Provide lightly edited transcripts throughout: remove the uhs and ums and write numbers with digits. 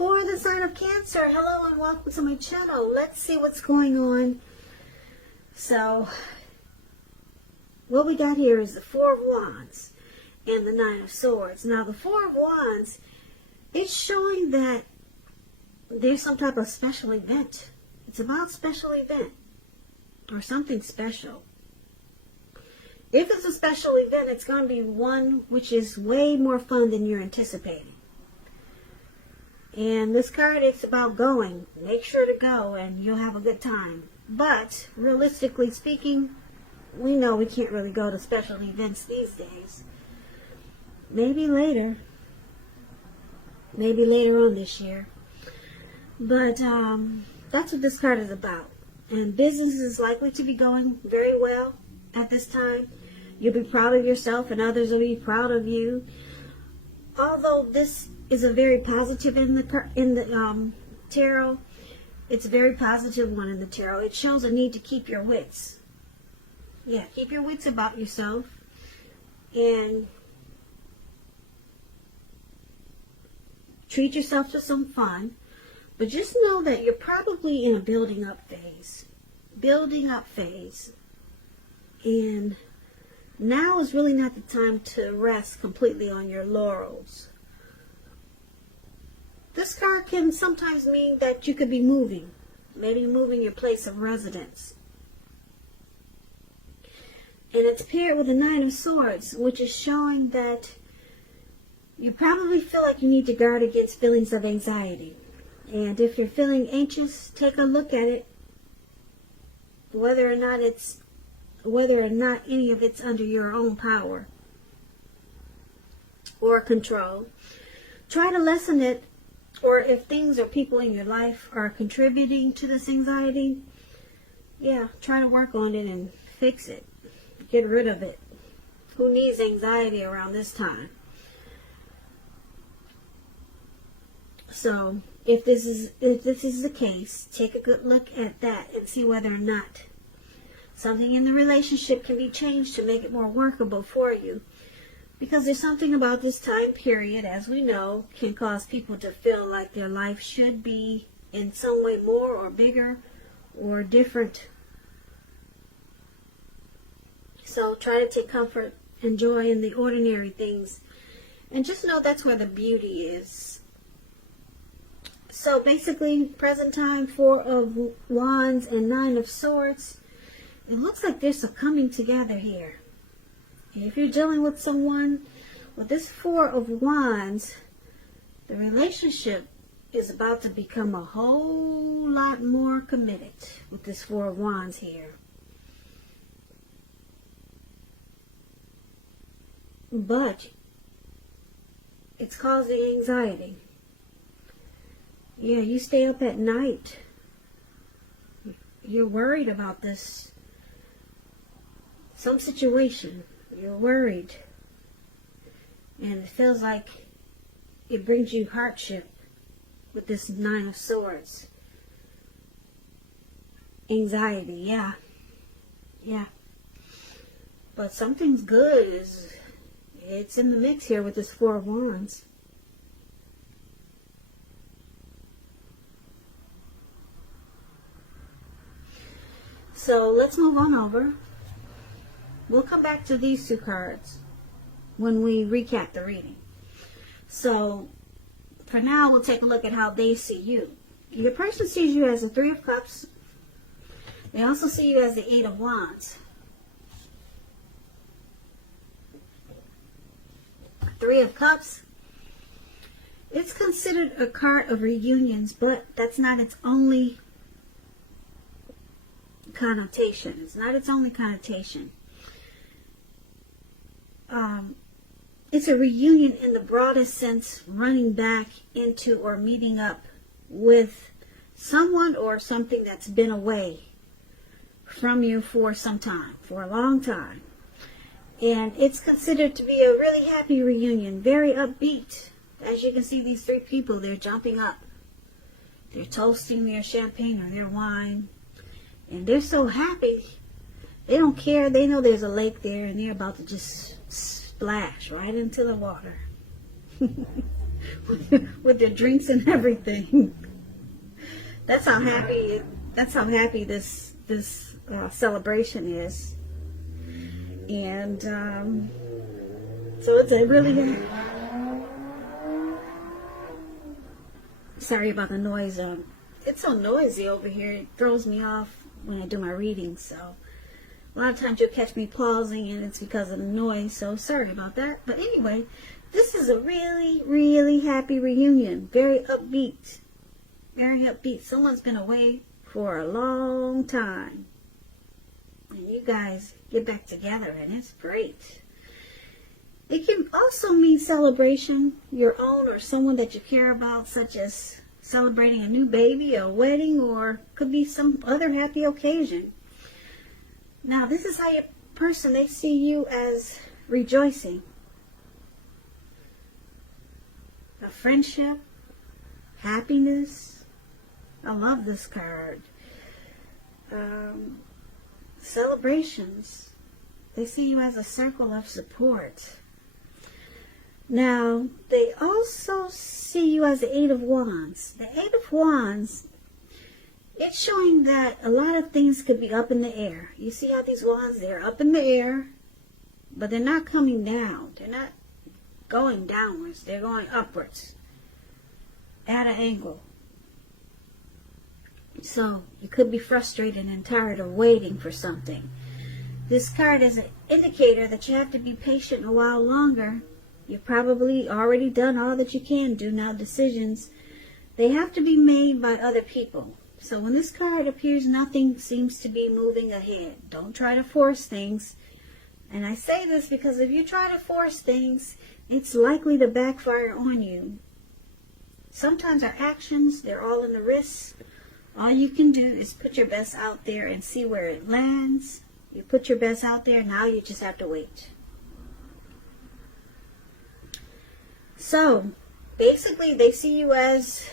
For the sign of Cancer, hello and welcome to my channel. Let's see what's going on. So, what we got here is the Four of Wands and the Nine of Swords. Now, the Four of Wands, it's showing that there's some type of special event. It's about special event or something special. If it's a special event, it's going to be one which is way more fun than you're anticipating. And this card, it's about going. Make sure to go and you'll have a good time. But, realistically speaking, we know we can't really go to special events these days. Maybe later. Maybe later on this year. But, that's what this card is about. And business is likely to be going very well at this time. You'll be proud of yourself and others will be proud of you. Although this is a very positive in the tarot. It's a very positive one in the tarot. It shows a need to keep your wits. Yeah, keep your wits about yourself. And treat yourself to some fun. But just know that you're probably in a building up phase. Building up phase. And now is really not the time to rest completely on your laurels. This card can sometimes mean that you could be moving. Maybe moving your place of residence. And it's paired with the Nine of Swords, which is showing that you probably feel like you need to guard against feelings of anxiety. And if you're feeling anxious, take a look at it. Whether or not any of it's under your own power or control. Try to lessen it. Or if things or people in your life are contributing to this anxiety, yeah, try to work on it and fix it. Get rid of it. Who needs anxiety around this time? So, if this is the case, take a good look at that and see whether or not something in the relationship can be changed to make it more workable for you. Because there's something about this time period, as we know, can cause people to feel like their life should be in some way more or bigger or different. So try to take comfort and joy in the ordinary things. And just know that's where the beauty is. So basically, present time, Four of Wands and Nine of Swords. It looks like there's some coming together here. If you're dealing with someone with this Four of Wands, the relationship is about to become a whole lot more committed with this Four of Wands here. But it's causing anxiety. Yeah, you stay up at night. You're worried about this. Some situation. You're worried. And it feels like it brings you hardship with this Nine of Swords. Anxiety, yeah. Yeah. But something's good. It's in the mix here with this Four of Wands. So let's move on over. We'll come back to these two cards when we recap the reading. So, for now, we'll take a look at how they see you. Your person sees you as the Three of Cups. They also see you as the Eight of Wands. Three of Cups. It's considered a card of reunions, but that's not its only connotation. It's not its only connotation. It's a reunion in the broadest sense, running back into or meeting up with someone or something that's been away from you for some time, for a long time. And it's considered to be a really happy reunion, very upbeat. As you can see, these three people, they're jumping up. They're toasting their champagne or their wine. And they're so happy. They don't care. They know there's a lake there and they're about to just splash right into the water. with their drinks and everything. That's how happy this celebration is. And so it's a really sorry about the noise. It's so noisy over here. It throws me off when I do my readings. So a lot of times you'll catch me pausing, and it's because of the noise. So sorry about that. But anyway, this is a really, really happy reunion. Very upbeat. Very upbeat. Someone's been away for a long time. And you guys get back together, and it's great. It can also mean celebration, your own or someone that you care about, such as celebrating a new baby, a wedding, or could be some other happy occasion. Now, this is how your person, they see you as rejoicing. A friendship, happiness. I love this card. Celebrations. They see you as a circle of support. Now, they also see you as the Eight of Wands. The Eight of Wands, it's showing that a lot of things could be up in the air. You see how these wands, they're up in the air, but they're not coming down. They're not going downwards. They're going upwards at an angle. So you could be frustrated and tired of waiting for something. This card is an indicator that you have to be patient a while longer. You've probably already done all that you can do. Now decisions, they have to be made by other people. So when this card appears, nothing seems to be moving ahead. Don't try to force things. And I say this because if you try to force things, it's likely to backfire on you. Sometimes our actions, they're all in the wrists. All you can do is put your best out there and see where it lands. You put your best out there, now you just have to wait. So, basically, they see you as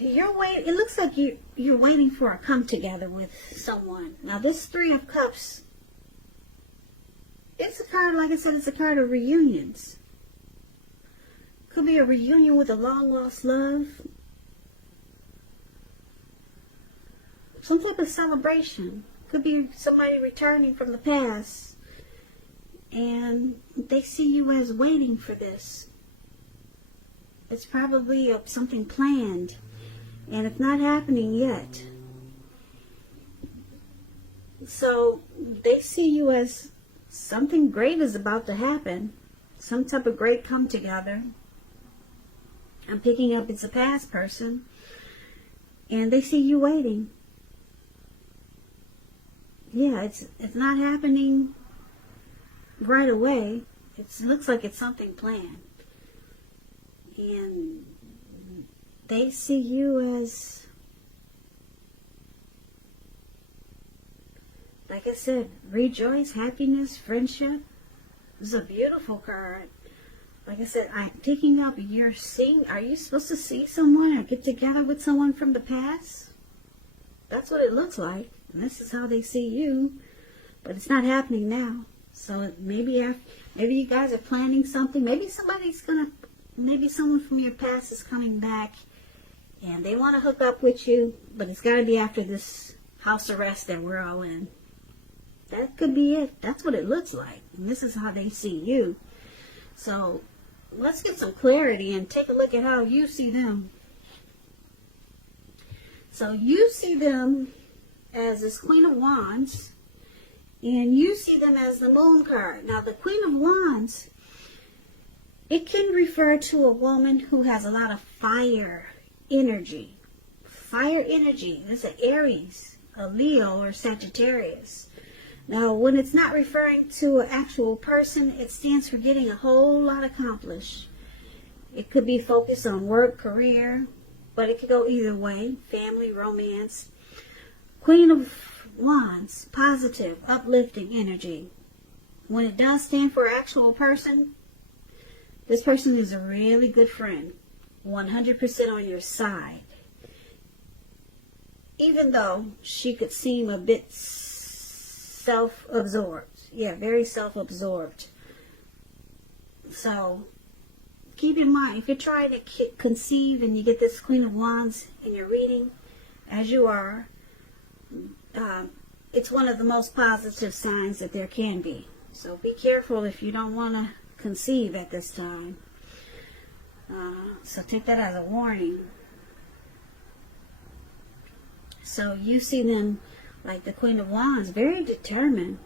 it looks like you're waiting for a come together with someone. Now, this Three of Cups, it's a card, like I said, it's a card of reunions. Could be a reunion with a long-lost love. Some type of celebration. Could be somebody returning from the past. And they see you as waiting for this. It's probably something planned. And it's not happening yet. So they see you as something great is about to happen. Some type of great come together. I'm picking up it's a past person. And they see you waiting. Yeah, it's not happening right away. It looks like it's something planned. And they see you as, like I said, rejoice, happiness, friendship. It's a beautiful card. Like I said, I'm picking up, are you supposed to see someone or get together with someone from the past? That's what it looks like. And this is how they see you. But it's not happening now. So maybe you guys are planning something. Maybe someone from your past is coming back and they want to hook up with you. But it's got to be after this house arrest that we're all in. That could be it. That's what it looks like. And this is how they see you. So let's get some clarity and take a look at how you see them. So you see them as this Queen of Wands, and you see them as the Moon card. Now, the Queen of Wands, it can refer to a woman who has a lot of fire energy. Fire energy. This is an Aries, a Leo, or Sagittarius. Now, when it's not referring to an actual person, it stands for getting a whole lot accomplished. It could be focused on work, career, but it could go either way. Family, romance. Queen of Wands, positive, uplifting energy. When it does stand for an actual person, this person is a really good friend. 100% on your side. Even though she could seem a bit self-absorbed. very self-absorbed. So keep in mind, if you're trying to conceive and you get this Queen of Wands in your reading, as you are, it's one of the most positive signs that there can be. So be careful if you don't want to conceive at this time. So take that as a warning. So you see them, like the Queen of Wands, very determined.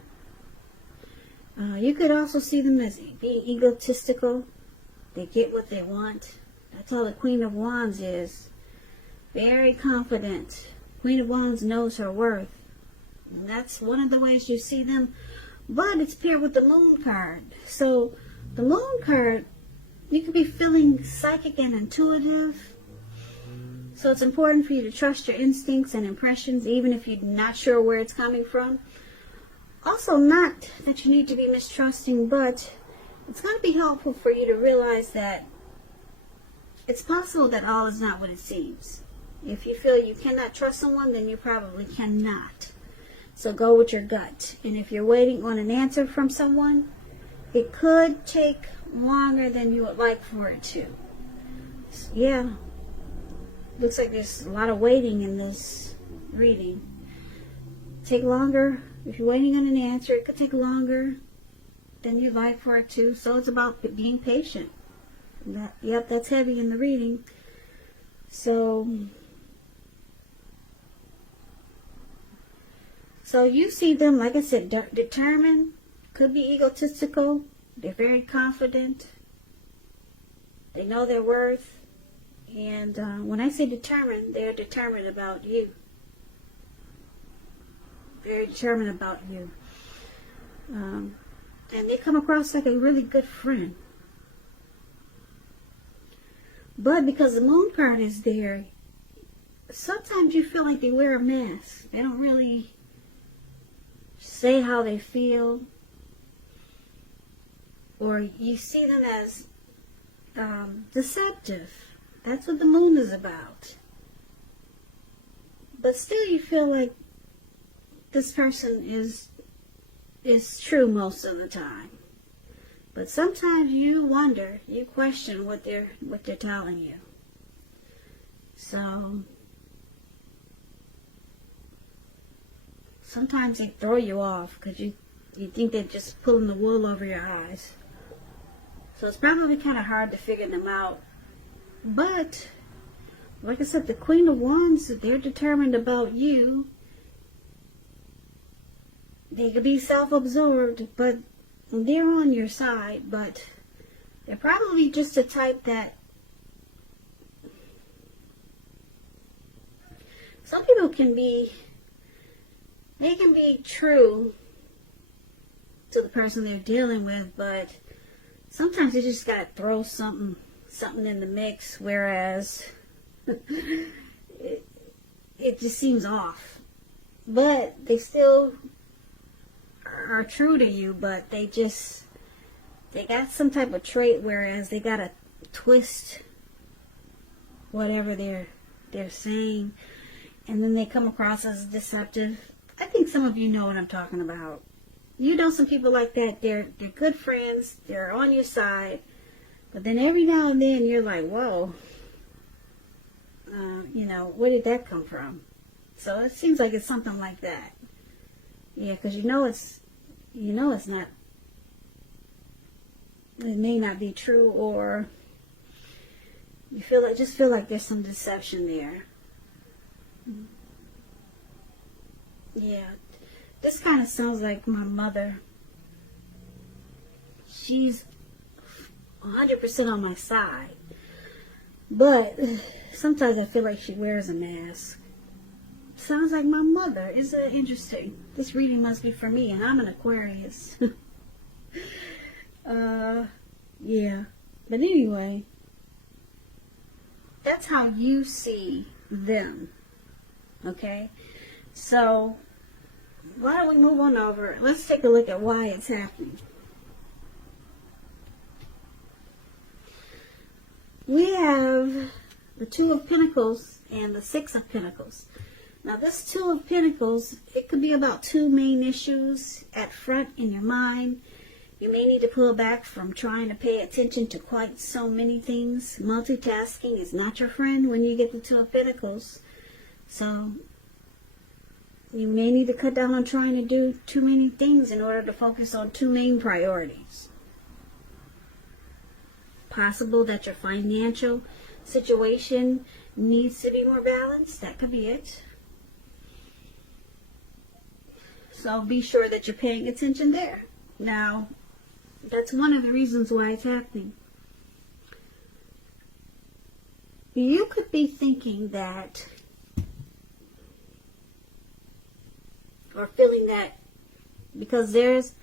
You could also see them as being egotistical. They get what they want. That's all the Queen of Wands is. Very confident. Queen of Wands knows her worth. And that's one of the ways you see them. But it's paired with the Moon card. So the Moon card, you could be feeling psychic and intuitive. So it's important for you to trust your instincts and impressions, even if you're not sure where it's coming from. Also, not that you need to be mistrusting, but it's going to be helpful for you to realize that it's possible that all is not what it seems. If you feel you cannot trust someone, then you probably cannot. So go with your gut. And if you're waiting on an answer from someone, it could take longer than you would like for it to. Yeah. Looks like there's a lot of waiting in this reading. Take longer. If you're waiting on an answer, it could take longer than you'd like for it to. So it's about being patient. Yep, that's heavy in the reading. So you see them, like I said, determined. Could be egotistical. They're very confident. They know their worth. And when I say determined, they're determined about you. Very determined about you. And they come across like a really good friend. But because the Moon card is there, sometimes you feel like they wear a mask. They don't really say how they feel. Or you see them as deceptive. That's what the Moon is about. But still you feel like this person is true most of the time. But sometimes you wonder, you question what they're telling you. So sometimes they throw you off because you think they're just pulling the wool over your eyes. So it's probably kind of hard to figure them out. But, like I said, the Queen of Wands, they're determined about you. They could be self-absorbed, but they're on your side. But they're probably just a type that some people can be true to the person they're dealing with, but sometimes you just gotta throw something in the mix, whereas it just seems off. But they still are true to you, but they got some type of trait, whereas they gotta twist whatever they're saying, and then they come across as deceptive. I think some of you know what I'm talking about. You know some people like that. They're good friends. They're on your side. But then every now and then you're like, whoa, where did that come from? So it seems like it's something like that. Yeah, because you know it's not, it may not be true, or you just feel like there's some deception there. Yeah, this kind of sounds like my mother. She's 100% on my side, but sometimes I feel like she wears a mask. Sounds like my mother. Isn't it interesting? This reading must be for me, and I'm an Aquarius. Yeah. But anyway, that's how you see them. Okay? So, why don't we move on over? Let's take a look at why it's happening. We have the Two of Pentacles and the Six of Pentacles. Now this Two of Pentacles, it could be about two main issues at front in your mind. You may need to pull back from trying to pay attention to quite so many things. Multitasking is not your friend when you get the Two of Pentacles. So you may need to cut down on trying to do too many things in order to focus on two main priorities. Possible that your financial situation needs to be more balanced. That could be it. So be sure that you're paying attention there. Now, that's one of the reasons why it's happening. You could be thinking that, or feeling that, because there's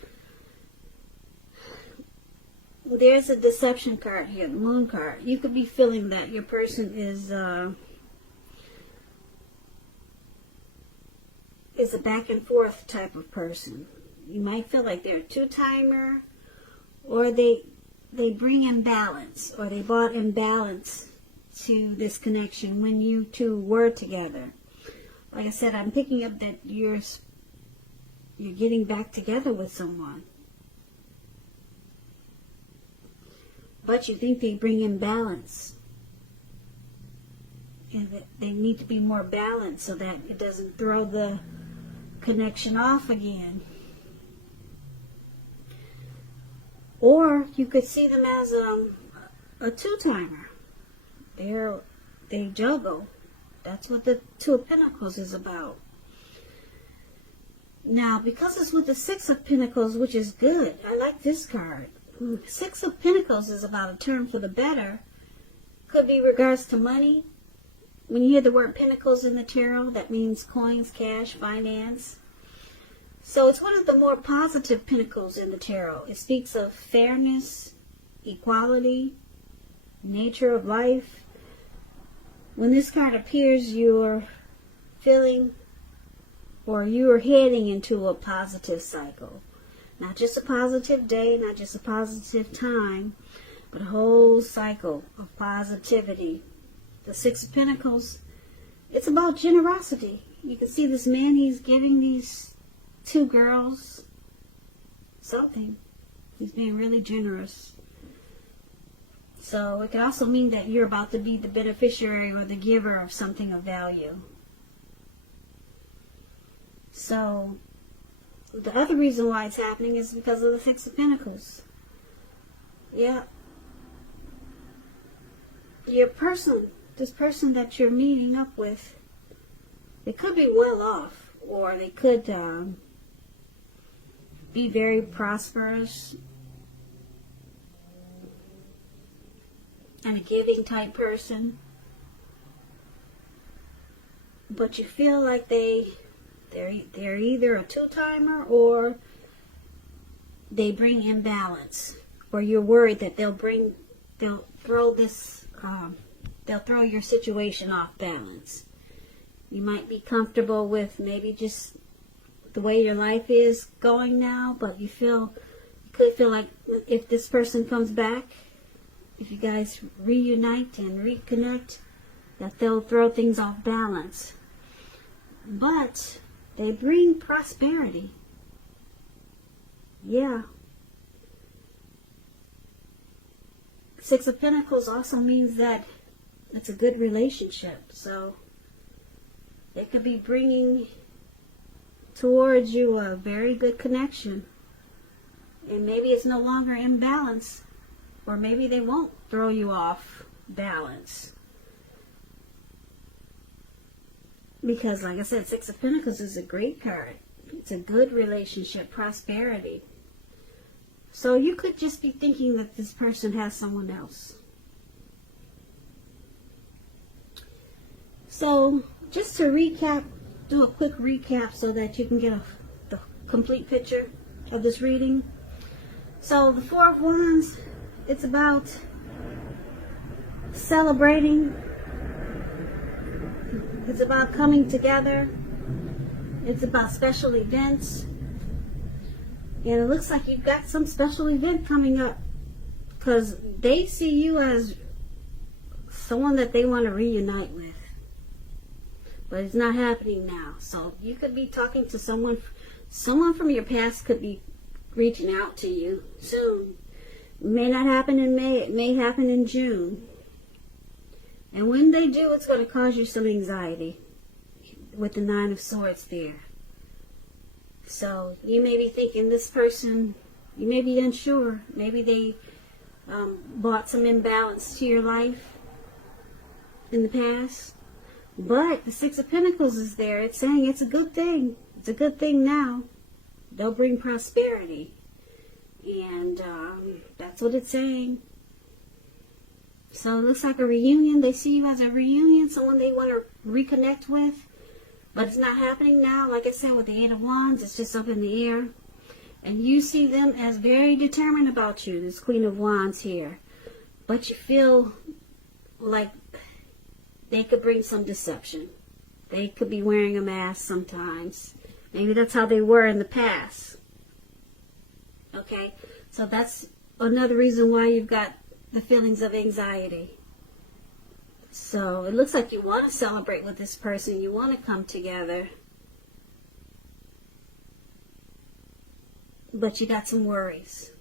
a deception card here, the Moon card. You could be feeling that your person is a back and forth type of person. You might feel like they're a two-timer, or they bring imbalance, or they brought imbalance to this connection when you two were together. Like I said, I'm picking up that you're getting back together with someone, but you think they bring imbalance, and that they need to be more balanced so that it doesn't throw the connection off again. Or you could see them as a two-timer. They juggle. That's what the Two of Pentacles is about. Now, because it's with the Six of Pentacles, which is good, I like this card. Six of Pentacles is about a turn for the better. Could be regards to money. When you hear the word Pentacles in the tarot, that means coins, cash, finance. So it's one of the more positive Pentacles in the tarot. It speaks of fairness, equality, nature of life. When this card appears, you're feeling, or you're heading into a positive cycle. Not just a positive day, not just a positive time, but a whole cycle of positivity. The Six of Pentacles, it's about generosity. You can see this man, he's giving these two girls something. He's being really generous. So it could also mean that you're about to be the beneficiary or the giver of something of value. So the other reason why it's happening is because of the Six of Pentacles. Yeah. Your person, this person that you're meeting up with, they could be well off, or they could be very prosperous and a giving type person. But you feel like they're either a two-timer, or they bring imbalance, or you're worried that they'll throw your situation off balance. You might be comfortable with maybe just the way your life is going now, but you could feel like if this person comes back, if you guys reunite and reconnect, that they'll throw things off balance. But they bring prosperity. Yeah. Six of Pentacles also means that it's a good relationship. So they could be bringing towards you a very good connection. And maybe it's no longer in balance. Or maybe they won't throw you off balance. Because, like I said, Six of Pentacles is a great card. It's a good relationship, prosperity. So you could just be thinking that this person has someone else. So, just to recap, do a quick recap so that you can get the complete picture of this reading. So, the Four of Wands, it's about celebrating. It's about coming together. It's about special events. And it looks like you've got some special event coming up, because they see you as someone that they want to reunite with. but it's not happening now. So you could be talking to someone from your past could be reaching out to you soon. It may not happen in May, it may happen in June. And when they do, it's going to cause you some anxiety with the Nine of Swords there. So you may be thinking this person, you may be unsure. Maybe they brought some imbalance to your life in the past. But the Six of Pentacles is there. It's saying it's a good thing. It's a good thing now. They'll bring prosperity. And that's what it's saying. So it looks like a reunion. They see you as a reunion, someone they want to reconnect with. But it's not happening now. Like I said, with the Eight of Wands, it's just up in the air. And you see them as very determined about you, this Queen of Wands here. But you feel like they could bring some deception. They could be wearing a mask sometimes. Maybe that's how they were in the past. Okay? So that's another reason why you've got the feelings of anxiety. So it looks like you want to celebrate with this person. You want to come together. But you got some worries.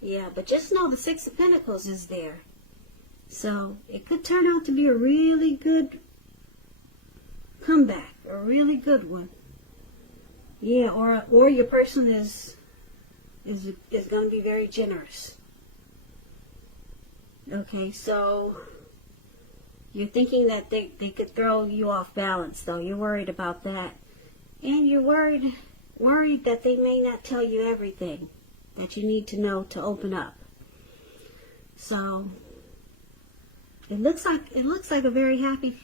Yeah, but just know the Six of Pentacles is there. So it could turn out to be a really good comeback. A really good one. Yeah, or your person is going to be very generous. Okay, so you're thinking that they could throw you off balance, though. You're worried about that. And you're worried that they may not tell you everything that you need to know to open up. So it looks like a very happy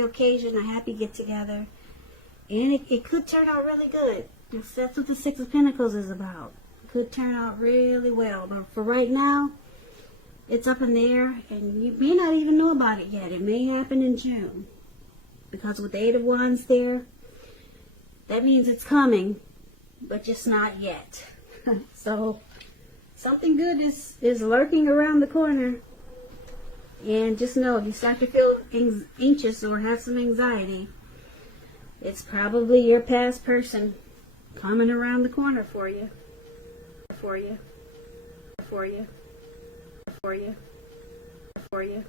occasion, a happy get together, and it could turn out really good. That's what the Six of Pentacles is about. It could turn out really well, but for right now, it's up in the air, and you may not even know about it yet. It may happen in June, because with the Eight of Wands there, that means it's coming, but just not yet. So something good is lurking around the corner. And just know, if you start to feel anxious or have some anxiety, it's probably your past person coming around the corner for you. For you. For you. For you. For you.